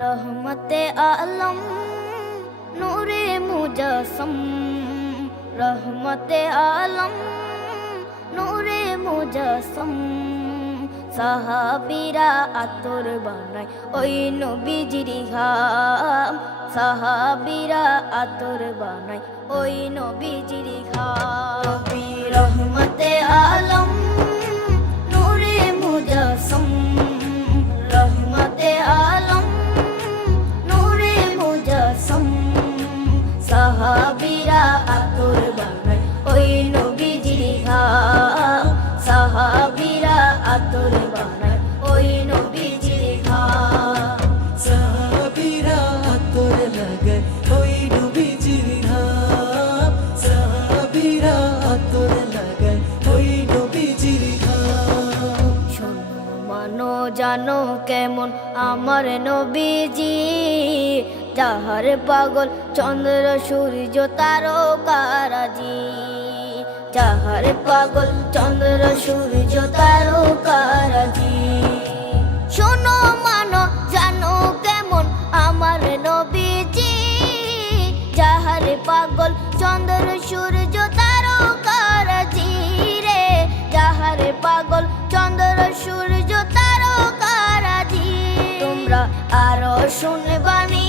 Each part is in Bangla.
रहमते आलम नूरे मुजस्सम, रहमते आलम नूरे मुजस्सम। সাহাবীরা আতর বানায় ওই নবীজির ঘাম, সাহাবীরা আতর বানায় ওই নবীজির ঘাম। নবী রহমতে আলম নূরে মুজস্সম, রহমতে আলম নূরে মুজস্সম। সাহাবীরা আতর বানায় ওই নবীজির ঘাম, সাহাবীরা আতর বানায় ওই নবীজির ঘাম। সাহাবীরা আতর লাগায় ওই নবীজির ঘাম, সাহাবীরা আতর লাগায় ওই নবীজির ঘাম। শোনো মানো জানো কেমন আমার নবীজি, যাহার পাগল চন্দ্র সূর্য তারকারাজি, যাহার পাগল চন্দ্র সূর্য তারকারাজি। শোনো মানো জানো কেমন আমার নবীজি, যাহার পাগল চন্দ্র সূর্য তারকারাজি রে, যাহার পাগল চন্দ্র সূর্য তারকারাজি। তোমরা আরো শুনবানি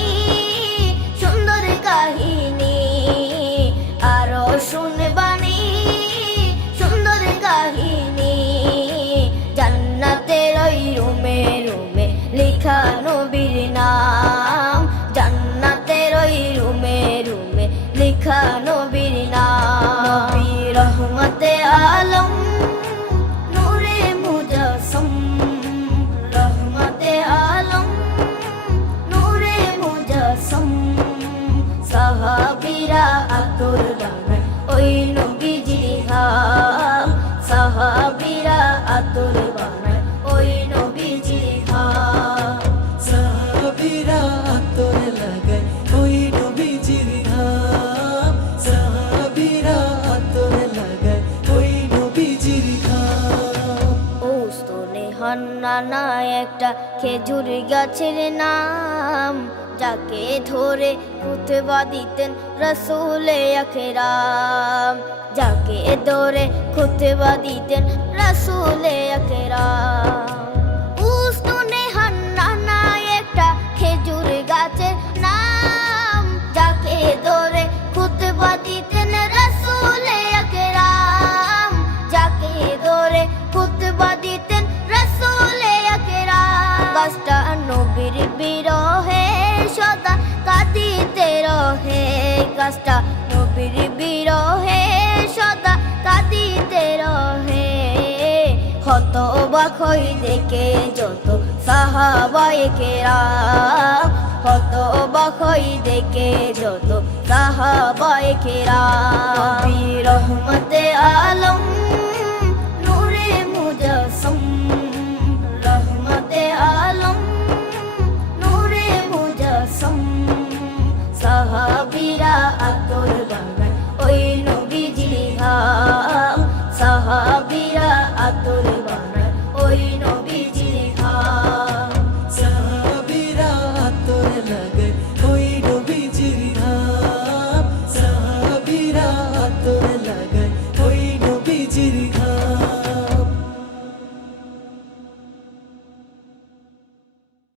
সুন্দর কাহিনী, আরো শুনবানি সুন্দর কাহিনী। জান্নাতের ওই রুমে রুমে লেখা নবীর নাম, জান্নাতের ওই রুমে রুমে লেখা নবীর নাম। নবী রহমতে আলম নূরে মুজস্সম, রহমতে আলম নূরে মুজস্সম। সাহাবীরা আতর বানায় ওই নবীজির ঘাম, সাহাবীরা আতর বানায় ওই নবীজির ঘাম। সাহাবীরা আতর লাগায় ওই নবীজির ঘাম, সাহাবীরা আতর লাগায় ওই নবীজির ঘাম। ওস্তনে হান্নানা একটা খেজুর গাছের নাম, যাকে ধরে খুতবা দিতেন রাসূলে আকরাম, যাকে ধরে খুতবা দিতেন রাসূলে আকরাম। উস্তনে হান্নানা একটা খেজুর গাছের নাম, যাকে ধরে খুতবা দিতেন রাসূলে আকরাম, যাকে ধরে খুতবা দিতেন রাসূলে আকরাম। গাছটা নবীর বিরহে সদা কাঁদিতে রহে, গাছটা নবীর বিরহে সদা কাঁদিতে রহে। হতবাক হই দেখে যত সাহাবায়ে কেরাম, হতবাক হই দেখে যত সাহাবায়ে কেরাম। নবী রহমতে আলম